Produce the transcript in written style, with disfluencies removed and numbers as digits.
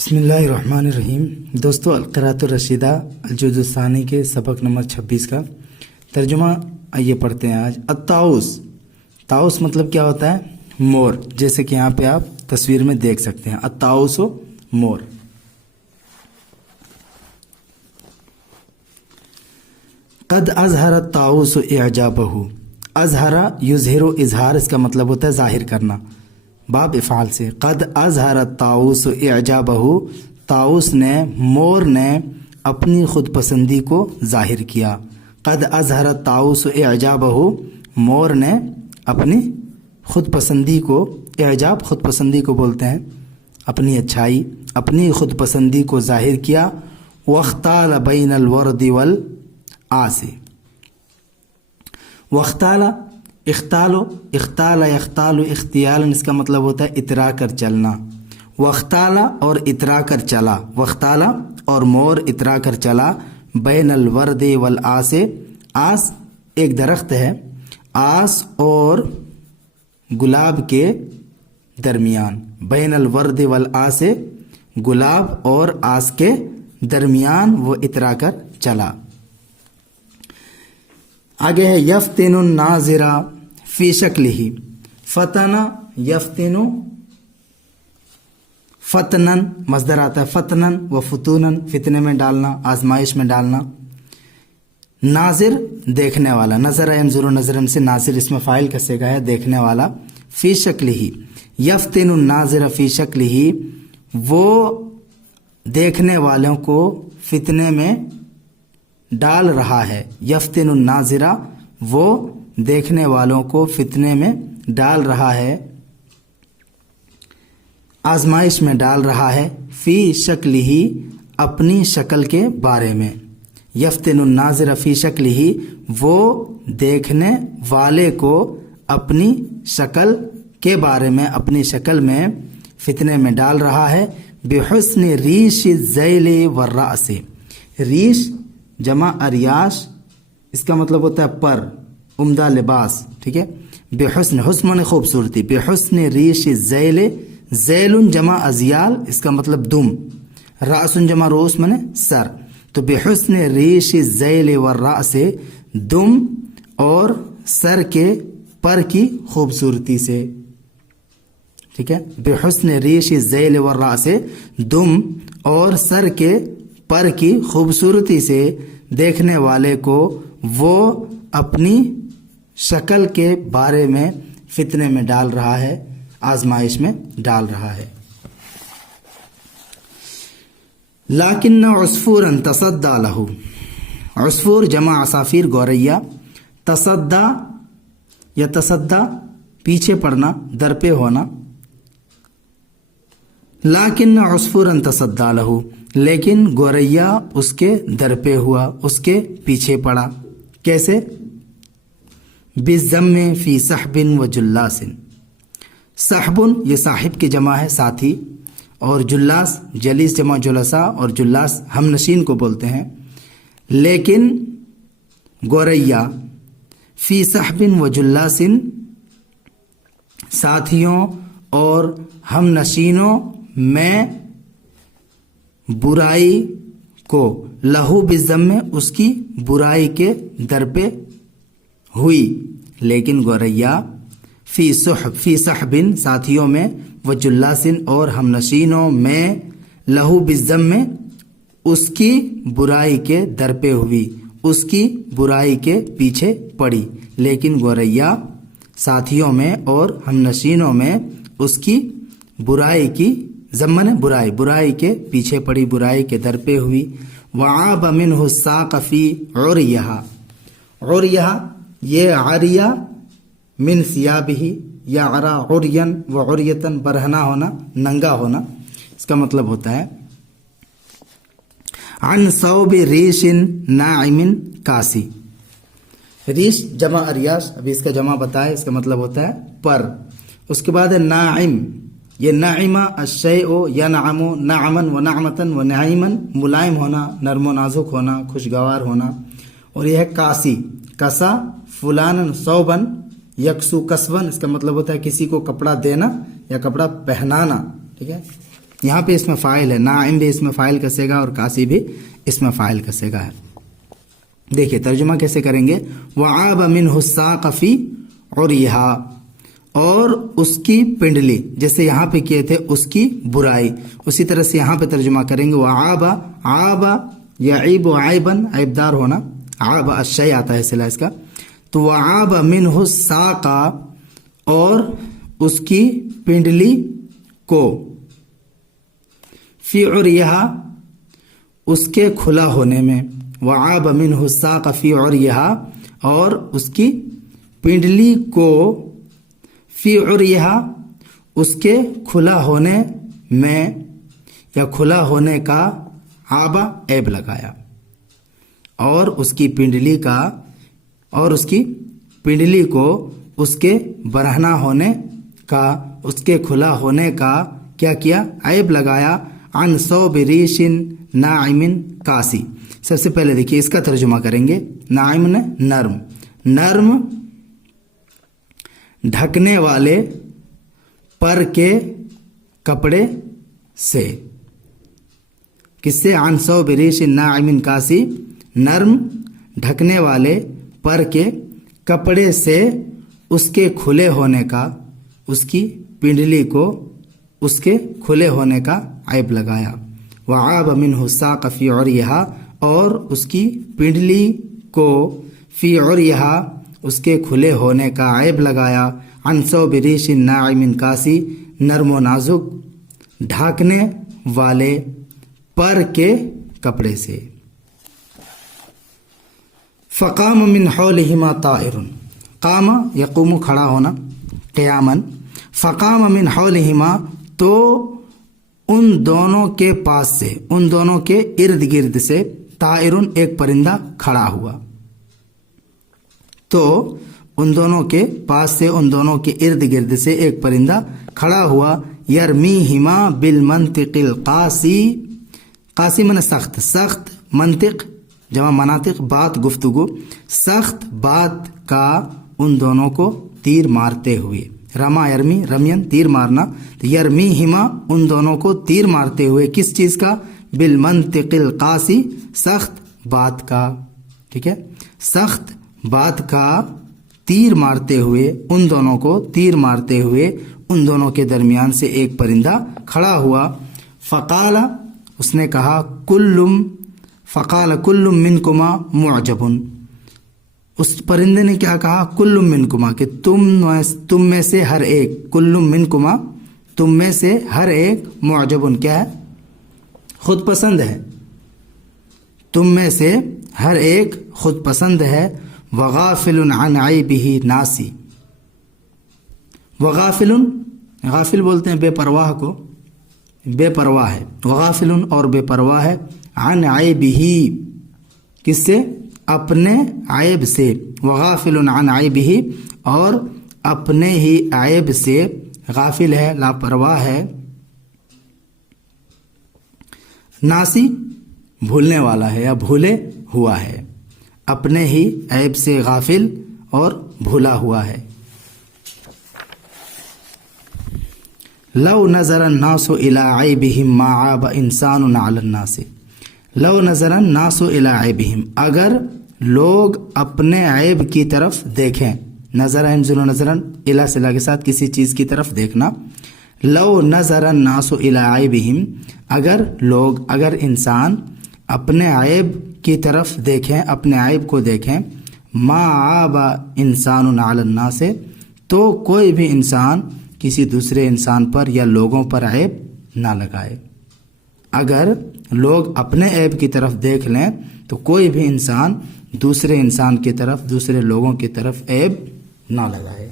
بسم اللہ الرحمن الرحیم۔ دوستو، القراءۃ الرشیدہ الجزء الثانی کے سبق نمبر 26 کا ترجمہ آئیے پڑھتے ہیں آج۔ الطاؤس، طاؤس مطلب کیا ہوتا ہے؟ مور، جیسے کہ یہاں پہ آپ تصویر میں دیکھ سکتے ہیں، الطاؤس و مور۔ قد اظہر الطاؤس اعجابہ، اظہر یظہر، اظہار اس کا مطلب ہوتا ہے ظاہر کرنا، باب افعال سے۔ قد اظہر الطاؤس اعجابہ، طاؤس نے، مور نے اپنی خود پسندی کو ظاہر کیا۔ قد اظہر الطاؤس اعجابہ، مور نے اپنی خود پسندی کو، اعجاب خود پسندی کو بولتے ہیں، اپنی اچھائی، اپنی خود پسندی کو ظاہر کیا۔ واختال بین الورد والآس، واختال، اختالو، اختال یختال اختیال، اس کا مطلب ہوتا ہے اترا کر چلنا۔ واختالا، اور اترا کر چلا، واختالا اور مور اترا کر چلا، بین الورد والآس، آس ایک درخت ہے، آس اور گلاب کے درمیان، بین الورد والآس، گلاب اور آس کے درمیان وہ اترا کر چلا۔ آگے ہے یفتن الناظر فی شکلہ، فتن یفتن، فتنن مصدر آتا ہے، فتنن و فتونن، فتنے میں ڈالنا، آزمائش میں ڈالنا۔ ناظر دیکھنے والا، نظر ینظر نظرن سے ناظر اس میں فاعل کا صیغہ ہے، دیکھنے والا۔ فی شکلہ، یفتن الناظر فی شکلہ، وہ دیکھنے والوں کو فتنے میں ڈال رہا ہے۔ یفتن الناظرہ، وہ دیکھنے والوں کو فتنے میں ڈال رہا ہے، آزمائش میں ڈال رہا ہے۔ فی شکل ہی، اپنی شکل کے بارے میں۔ یفتن الناظر فی شکل ہی، وہ دیکھنے والے کو اپنی شکل کے بارے میں، اپنی شکل میں فتنے میں ڈال رہا ہے۔ بحسن ریش الذیل والرأس، ریش جمع اریاش، اس کا مطلب ہوتا ہے پر، عمدہ لباس، ٹھیک ہے۔ بحسن، حسن خوبصورتی، بحسن ریش الذیل، ذیل جمع ازیال، اس کا مطلب دم، رأس جمع رؤوس منے سر، تو بحسن ریش الذیل والرأس، دم اور سر کے پر کی خوبصورتی سے، ٹھیک ہے۔ بحسن ریش الذیل والرأس، دم اور سر کے پر کی خوبصورتی سے دیکھنے والے کو وہ اپنی شکل کے بارے میں فتنے میں ڈال رہا ہے، آزمائش میں ڈال رہا ہے۔ لیکن عصفورا تصدی لہ، عصفور جمع عصافیر گوریا، تصدی یا تصدی پیچھے پڑنا، در پہ ہونا۔ لیکن عصفورا تصدی لہ، لیکن گوریا اس کے در پہ ہوا، اس کے پیچھے پڑا۔ کیسے؟ بالضم فی صحب و جلاس، صحب یہ صاحب کی جمع ہے، ساتھی، اور جلاس جلیس جمع جلسا، اور جلاس ہم نشین کو بولتے ہیں۔ لیکن گوریا فی صحب و جلاس، ساتھیوں اور ہم نشینوں میں برائی کو، لہو بالضم، اس کی برائی کے در پہ ہوئی۔ لیکن گوریا فی صحب، فی صحب ساتھیوں میں، و جلاسن اور ہم نشینوں میں، لہو بالضم اس کی برائی کے در پہ ہوئی، اس کی برائی کے پیچھے پڑی۔ لیکن گوریا ساتھیوں میں اور ہم نشینوں میں اس کی برائی کی، ضمن برائی، برائی کے پیچھے پڑی، برائی کے در پہ ہوئی۔ وعاب منہ الساق فی عریہ، عریہ یہ عریہ من ثیابہ، یا عرا عرین و عریتن، برہنہ ہونا، ننگا ہونا، اس کا مطلب ہوتا ہے۔ عن ثوب ریش ناعم کاسی، ریش جمع اریاش، ابھی اس کا جمع بتائے، اس کا مطلب ہوتا ہے پر۔ اس کے بعد ہے ناعم، یہ نعمہ الشیء ینعم نعما و نعمتا و نعیما، ملائم ہونا، نرم و نازک ہونا، خوشگوار ہونا۔ اور یہ ہے کاسی، کسا فلانا ثوبا یکسو کسبن، اس کا مطلب ہوتا ہے کسی کو کپڑا دینا یا کپڑا پہنانا، ٹھیک ہے۔ یہاں پہ اسم فاعل ہے، ناعم بھی اسم فاعل کا صیغہ اور کاسی بھی اسم فاعل کا صیغہ ہے۔ دیکھیے ترجمہ کیسے کریں گے، وعاب منہ الساق فی عریہا، اور اس کی پنڈلی، جیسے یہاں پہ کیے تھے اس کی برائی، اسی طرح سے یہاں پہ ترجمہ کریں گے وعاب، عاب یعیب عیبا، عیبدار ہونا، عاب الشیء آتا ہے صلہ اس کا، تو وعاب منہ الساق، اور اس کی پنڈلی کو، فی عریہا، اس کے کھلا ہونے میں، وعاب منہ الساق فی عریہا، اور اس کی پنڈلی کو، فی عریہا، اس کے کھلا ہونے میں یا کھلا ہونے کا، عابا عیب لگایا، اور اس کی پنڈلی کا، اور اس کی پنڈلی کو اس کے برہنہ ہونے کا، اس کے کھلا ہونے کا کیا کیا، عیب لگایا، عن ثوب ریش ناعم کاسی۔ سب سے پہلے دیکھیے اس کا ترجمہ کریں گے، ناعم نے نرم، نرم ڈھکنے والے پر کے کپڑے سے، کس سے، عن ثوب ریش ناعم کاسی، نرم ڈھکنے والے پر کے کپڑے سے اس کے کھلے ہونے کا، اس کی پنڈلی کو اس کے کھلے ہونے کا عیب لگایا، وعاب منہ الساق فی عریہا، اور اس کی پنڈلی کو، فی عریہا، اس کے کھلے ہونے کا عیب لگایا، عن ثوب ریش ناعم کاسی، نرم و نازک ڈھانکنے والے پر کے کپڑے سے۔ فقام من حولہما طائر، قام یقوم کھڑا ہونا، قیاما، فقام من حولہما، تو ان دونوں کے پاس سے، ان دونوں کے ارد گرد سے، طائر ایک پرندہ کھڑا ہوا، تو ان دونوں کے پاس سے، ان دونوں کے ارد گرد سے ایک پرندہ کھڑا ہوا، یرمیہما بالمنطق القاسی، قاسی من سخت، سخت، منطق جمع مناطق، بات گفتگو، سخت بات کا ان دونوں کو تیر مارتے ہوئے، رما یرمی رمین تیر مارنا، تو یرمیہما ان دونوں کو تیر مارتے ہوئے، کس چیز کا، بالمنطق القاسی، سخت بات کا، ٹھیک ہے، سخت بات کا تیر مارتے ہوئے، ان دونوں کو تیر مارتے ہوئے، ان دونوں کے درمیان سے ایک پرندہ کھڑا ہوا، فقال، اس نے کہا، فقال کل منکما معجب، اس پرندے نے کیا کہا، کل منکما، کہ تم میں سے ہر ایک، کل منکما، تم میں سے ہر ایک، معجب کیا ہے، خود پسند ہے، تم میں سے ہر ایک خود پسند ہے، وغافل عن عیبہ ناسی، وغافل، غافل بولتے ہیں بے پرواہ کو، بے پرواہ ہے، وغافل اور بے پرواہ ہے، عن عیبہ، کس سے، اپنے عیب سے، وغافل عن عیبہ، اور اپنے ہی عیب سے، غافل ہے، لاپرواہ ہے، ناسی بھولنے والا ہے یا بھولے ہوا ہے، اپنے ہی عیب سے غافل اور بھولا ہوا ہے۔ لو نظر الناس الى عیبہم ما عاب انسان علی الناس، لو نظر الناس الى عیبہم، اگر لوگ اپنے عیب کی طرف دیکھیں، نظر انظر نظرا الی صلہ کے ساتھ کسی چیز کی طرف دیکھنا، لو نظر الناس الی عیبہم، اگر لوگ، اگر انسان اپنے عیب کی طرف دیکھیں، اپنے عیب کو دیکھیں، ما عاب انسان علی الناس، تو کوئی بھی انسان کسی دوسرے انسان پر یا لوگوں پر عیب نہ لگائے، اگر لوگ اپنے عیب کی طرف دیکھ لیں تو کوئی بھی انسان دوسرے انسان کی طرف، دوسرے لوگوں کی طرف عیب نہ لگائے۔